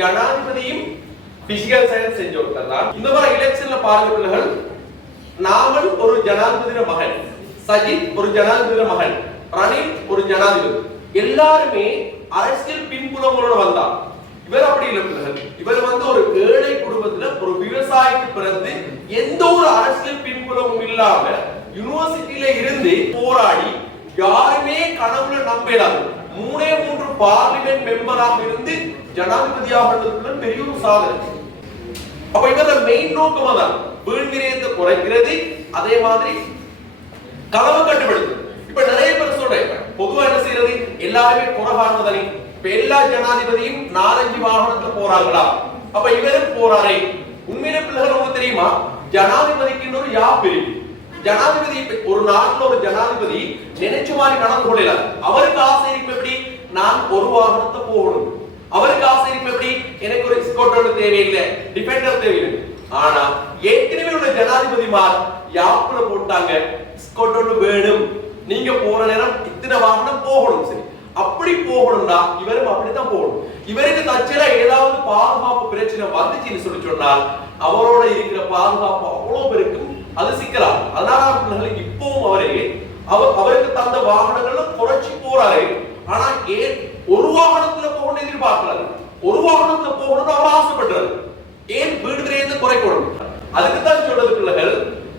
ஜனாதிபதியும் physical science செஞ்ச ஒருத்தர் தான். இந்த மாதிரி எலெக்ஷன்ல பாருங்க பிள்ளைகள், நாமல் ஒரு ஜனாதிபதியோட மகன், சஜித் ஒரு ஜனாதிபதியோட மகன், ரணில் ஒரு ஜனாதிபதி, எல்லாருமே அரசியல் பின்புலங்களோட வந்தார். இவர் அப்படி இல்லை பிள்ளைகள், இவர் ஒரு ஏழை குடும்பத்துல ஒரு விவசாயிக்கு பிறந்து எந்த ஒரு அரசியல் பின்புலமும் இல்லாம யூனிவர்சிட்டியில இருந்து போராடி யாருமே கனவுல நம்பலாது 3 பார்லிமெண்ட் மெம்பராக இருந்து ஜனாதிபதியாக பெரிய ஒரு சாதனை. அப்ப இவர மெயின் நோக்கமா தான் வீண் விரயத்தை குறைக்கிறது, அதே மாதிரி களவு கட்டுப்படுது. இப்ப நிறைய பேர் சொல்றேன், பொதுவா என்ன செய்யறது, எல்லாருமே குறைகாரணதானே. இப்ப எல்லா ஜனாதிபதியும் 4-5 வாகனத்துல போறாங்களா, அப்ப இவரும் போறாரே. உண்மையில பிள்ளைகள் உங்களுக்கு தெரியுமா, ஜனாதிபதிக்கு ஒரு பிரிவு. ஜனாதிபதி ஒரு நாட்டுல ஒரு ஜனாதிபதி நினைச்ச மாதிரி நடந்து கொள்ளல. அவருக்கு ஆசை இருக்கு எப்படி, நான் ஒரு வாகனத்தை போகணும். அவருக்கு ஆசை இருக்கு எப்படி, எனக்கு ஒரு எஸ்கார்ட் தேவையில்லை, டிஃபெண்டர் தேவையில்லை. ஆனா ஏற்கனவே உள்ள ஜனாதிபதிமார் யாப்புல போட்டாங்க, எஸ்கார்ட் வேணும், நீங்க போற நேரம் இத்தனை வாகனம் போகணும். சரி, அப்படி போகணும்னா இவரும் அப்படித்தான் போகணும். இவருக்கு தச்சல ஏதாவது பாதுகாப்பு பிரச்சனை வந்துச்சுன்னு சொல்லி சொன்னால் அவரோட இருக்கிற பாதுகாப்பு அவ்வளவு பேருக்கும் அது சிக்கலாம். அதனால பிள்ளைகளுக்கு இப்பவும் அவருக்கு தந்த வாகனங்கள்ல குறைச்சி போறாரு. ஆனா ஏன் ஒரு வாகனத்துல போகணும்னு எதிர்பார்க்கல, ஒரு வாகனத்துல போகணும்னு அவர் ஆசைப்படுறாரு. ஏன் வீடு விரைந்து குறைக்கணும், அதுக்கு தான் சொல்றது பிள்ளைகள்.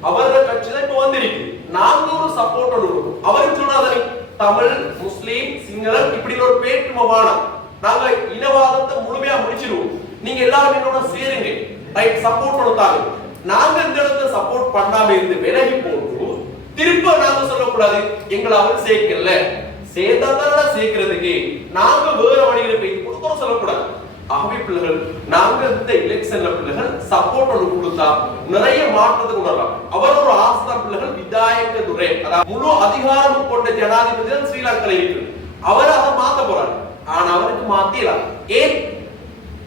அவரோட கட்சி தான் இப்ப வந்திருக்கு, நாங்க ஒரு சப்போர்ட் கொடுக்கும். அவருக்கு சொன்னாரு தமிழ், முஸ்லீம், சிங்களம் இப்படி ஒரு பேற்றுமவானம், நாங்க இனவாதத்தை முழுமையா முடிச்சிருவோம், நீங்க எல்லாரும் என்னோட சேருங்க, ரைட், சப்போர்ட் கொடுத்தாங்க. நாங்க இந்த இடத்துல சப்போர்ட் பண்ணாம இருந்து விலகி போட்டு திரும்ப நாங்க சொல்லக்கூடாது எங்களை அவர் சேர்க்கல, சேர்ந்தா தான் சேர்க்கிறதுக்கு நாங்க வேற வழியில போய் கொடுத்தோம் சொல்லக்கூடாது. ஆகவே பிள்ளைகள், நாங்க இந்த எலெக்ஷன்ல பிள்ளைகள் சப்போர்ட் ஒன்று கொடுத்தா நிறைய மாற்றத்தை உணரலாம். அவர் ஒரு ஆஸ்தான் பிள்ளைகள் விதாயக துரை, அதாவது முழு அதிகாரம் கொண்ட ஜனாதிபதி ஸ்ரீலங்கா இருக்கு. அவர் அதை மாத்த போறாரு, ஆனா அவருக்கு மாத்திடலாம். ஏன்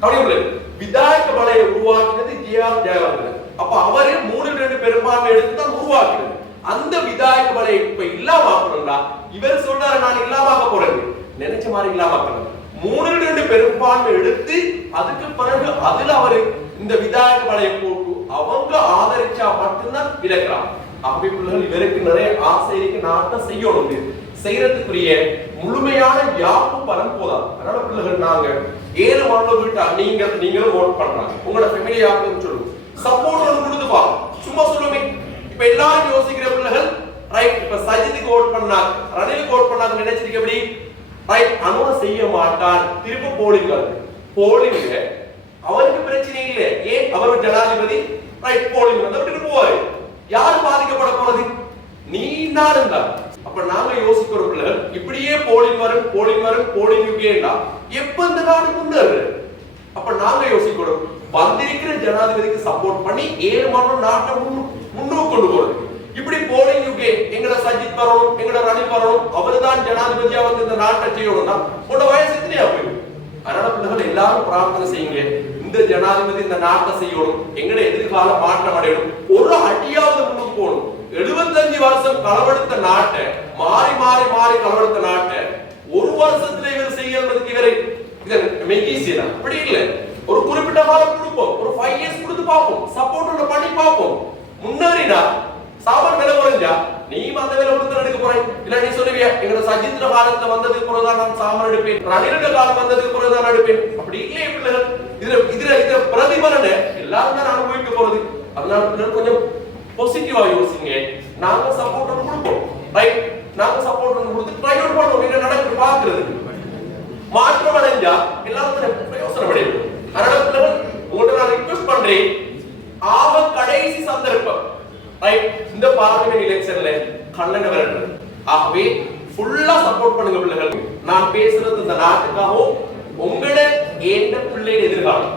அப்படி விதாயக பலையை உருவாக்கினது ஜெயவர்தன். அப்ப அவரே 3-2 பெரும்பான்மை எடுத்து தான் உருவாக்கினது. அந்த விதாயக பலையை இப்ப இல்லாம ஆக்கணும்னா இவர் சொல்றாரு, நான் இல்லாம போறேன், நினைச்ச மாதிரி இல்லாம ஆக்கணும். 3-2 பெரும்பான்மை எடுத்து அதுக்கு பிறகு அதுல அவரு இந்த விதாயக பலையை போட்டு அவங்க ஆதரிச்சா மட்டும்தான் விலக்கலாம். அப்படி பிள்ளைகள் இவருக்கு நிறைய ஆசை இருக்கு, நாட்டை செய்யணும், செய்யறதுக்குரிய முழுமையான யாப்பு பலம் போதாது. அதனால பிள்ளைகள், நாங்க 7 மாநில வீட்டா நீங்களும் ஓட் பண்றாங்க, உங்களோட ஃபேமிலி யாப்புன்னு சொல்லுங்க, சப்போர்ட் ஒன்று கொடுத்து பாருங்க. சும்மா சொல்லுமே, இப்ப எல்லாரும் யோசிக்கிற பிள்ளைகள், ரைட், இப்ப சஜித்துக்கு ஓட் பண்ணாங்க, ரணிலுக்கு ஓட் பண்ணாங்க, நினைச்சிருக்க எப்படி, ரைட், அனும செய்ய மாட்டான், திரும்ப போலிங் அவருக்கு பிரச்சனை இல்லை. ஏன், அவர் ஜனாதிபதி, ரைட், போலிங் வந்து விட்டுட்டு போவாரு. யார் பாதிக்கப்பட போறது, நீ நான் தான். அப்ப நாங்க யோசிக்கிறோம் பிள்ளைகள், இப்படியே போலிங் வரும் எப்ப இந்த நாடு முன்னேறு. அப்ப நாங்க யோசிக்கிறோம், வந்திருக்கிற ஜனாதிபதிக்கு சப்போர்ட் பண்ணி 7 மாநிலம் நாட்டை முன்னுக்கு கொண்டு போறது. இப்படி போலிங் யூகே எங்கட சஜித் வரணும், எங்கட ரணில் வரணும், அவர்தான் ஜனாதிபதியா வந்து இந்த நாட்டை செய்யணும்னா உங்களோட வயசு எத்தனையா போயிடும். அதனால பிள்ளைகள் எல்லாரும் பிரார்த்தனை செய்யுங்க, இந்த ஜனாதிபதி இந்த நாட்டை செய்யணும், எங்கட எதிர்கால மாற்றம் அடையணும், ஒரு அடியாவது முன்னுக்கு போகணும். 75 வருஷம் களவெடுத்த நாட்டை, மாறி களவெடுத்த நாட்டை ஒரு வருஷத்துல இவர் செய்யறதுக்கு இவரை மெய்யீசியா அப்படி இல்லை. ஒரு குறிப்பிட்ட காலம் கொடுப்போம், ஒரு 5 இயர்ஸ் கொடுத்து பார்ப்போம், சப்போர்ட் பண்ணி பார்ப்போம். முன்னேறினா சாப்பாடு விலை குறைஞ்சா நீ அந்த விலை கொடுத்து எடுக்க போறேன். இல்ல நீ சொல்லுவியா, எங்களோட சஜித்ர காலத்துல வந்ததுக்கு பிறகுதான் நான் சாமான் எடுப்பேன், ரணிலுடைய காலம் வந்ததுக்கு பிறகுதான் எடுப்பேன். அப்படி இல்லையே பிள்ளைகள், இதுல பிரதிபலனை எல்லாரும் தான் அனுபவிக்க போறது. அதனால கொஞ்சம் பாசிட்டிவா யோசிங்க. நாங்க சப்போர்ட் கொடுப்போம், ரைட், நாங்க சப்போர்ட் கொடுத்து ட்ரை அவுட் பண்ணுவோம், என்ன நடக்குது பாக்குறது. மாற்றம் அடைஞ்சா எல்லாரும் பிரயோசனம் அடையும். அதனால உங்கள்ட்ட நான் ரிக்வெஸ்ட் பண்றேன், ஆக கடைசி சந்தர்ப்பம், ரைட், இந்த பார்லிமெண்ட் எலெக்ஷன்ல கண்ணனை வரணும். ஆகவே ஃபுல்லா சப்போர்ட் பண்ணுங்க பிள்ளைகள். நான் பேசுறது இந்த நாட்டுக்காகவும் உங்களோட ஏண்ட பிள்ளைகள் எதிர்காலம்.